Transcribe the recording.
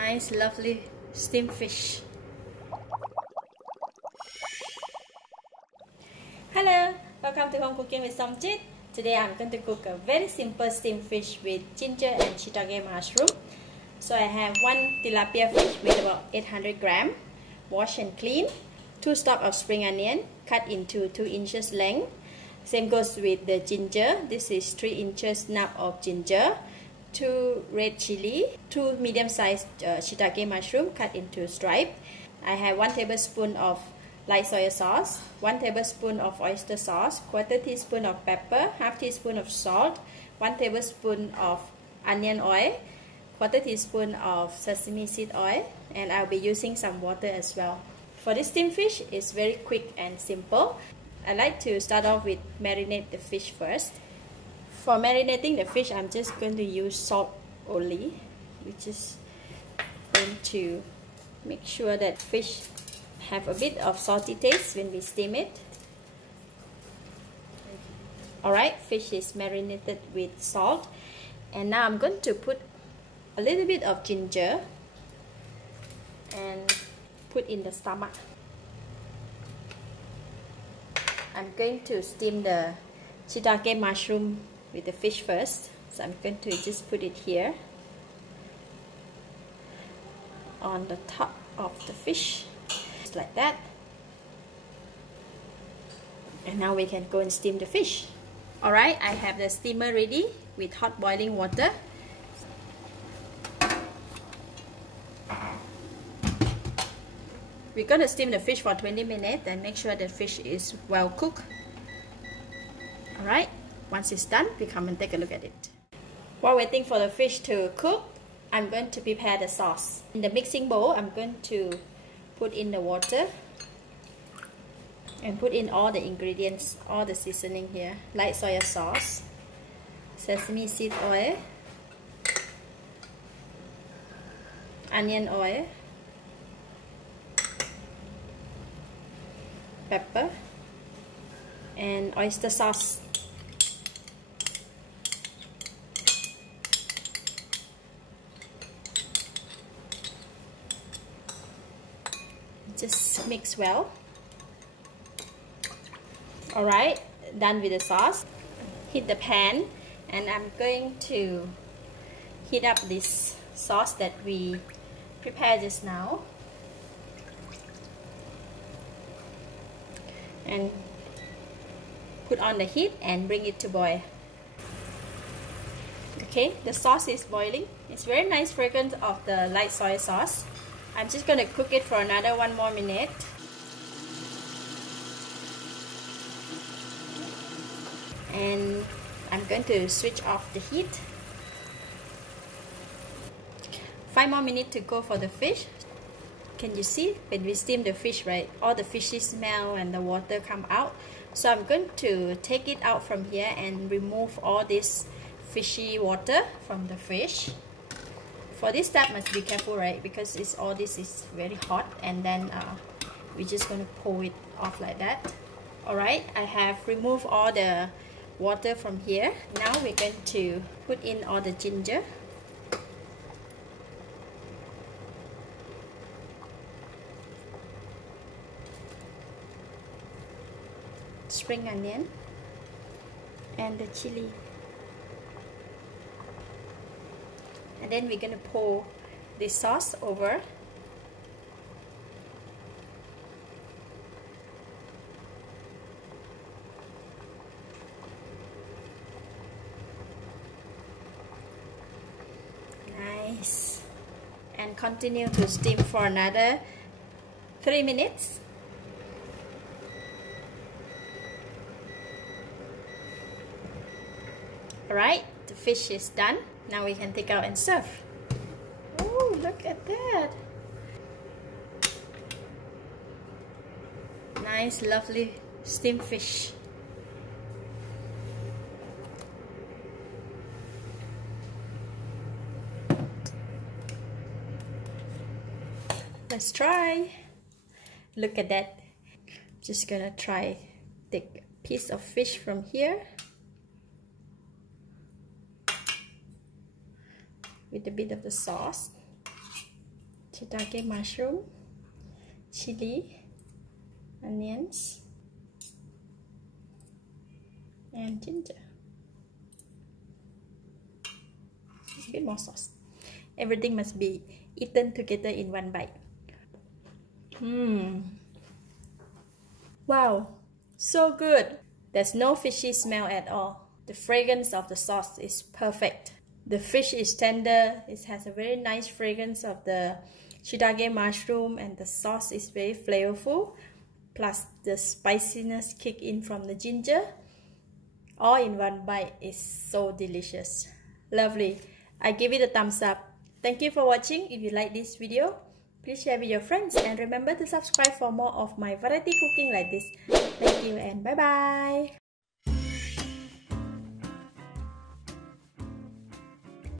Nice, lovely steamed fish. Hello, welcome to Home Cooking with Somjit. Today I'm going to cook a very simple steamed fish with ginger and shiitake mushroom. So I have one tilapia fish with about 800 grams, washed and clean, 2 stalks of spring onion cut into 2 inches length. Same goes with the ginger. This is 3 inches snap of ginger, 2 red chili, 2 medium-sized shiitake mushroom cut into stripe. I have 1 tablespoon of light soy sauce, 1 tablespoon of oyster sauce, 1/4 teaspoon of pepper, 1/2 teaspoon of salt, 1 tablespoon of onion oil, 1/4 teaspoon of sesame seed oil, and I'll be using some water as well. For this steamed fish, it's very quick and simple. I like to start off with marinate the fish first. For marinating the fish, I'm just going to use salt only, which is going to make sure that fish have a bit of salty taste when we steam it. Alright, fish is marinated with salt, and now I'm going to put a little bit of ginger and put in the stomach. I'm going to steam the shiitake mushroom with the fish first, so I'm going to just put it here on the top of the fish, just like that. And now we can go and steam the fish. Alright, I have the steamer ready with hot boiling water. We're going to steam the fish for 20 minutes and make sure the fish is well cooked. Alright, once it's done, we come and take a look at it. While waiting for the fish to cook, I'm going to prepare the sauce. In the mixing bowl, I'm going to put in the water and put in all the ingredients, all the seasoning here. Light soy sauce, sesame seed oil, onion oil, pepper, and oyster sauce. Just mix well. Alright, done with the sauce. Heat the pan, and I'm going to heat up this sauce that we prepared just now, and put on the heat and bring it to boil. Okay, the sauce is boiling. It's very nice fragrance of the light soy sauce. I'm just going to cook it for another 1 more minute. And I'm going to switch off the heat. 5 more minutes to go for the fish. Can you see when we steam the fish, right? All the fishy smell and the water come out. So I'm going to take it out from here and remove all this fishy water from the fish. For this step, must be careful, right? Because all this is very hot, and then we're just going to pull it off like that. Alright, I have removed all the water from here. Now we're going to put in all the ginger, spring onion, and the chili. And then we're going to pour this sauce over. Nice. And continue to steam for another 3 minutes. Alright, the fish is done. Now we can take out and serve. Oh, look at that. Nice, lovely steamed fish. Let's try. Look at that. Just gonna try take a piece of fish from here with a bit of the sauce. shiitake mushroom, chili, onions, and ginger. A bit more sauce. Everything must be eaten together in one bite. Wow, so good. There's no fishy smell at all. The fragrance of the sauce is perfect. The fish is tender. It has a very nice fragrance of the shiitake mushroom, and the sauce is very flavorful. Plus the spiciness kick in from the ginger. All in one bite is so delicious. Lovely. I give it a thumbs up. Thank you for watching. If you like this video, please share with your friends and remember to subscribe for more of my variety cooking like this. Thank you and bye bye.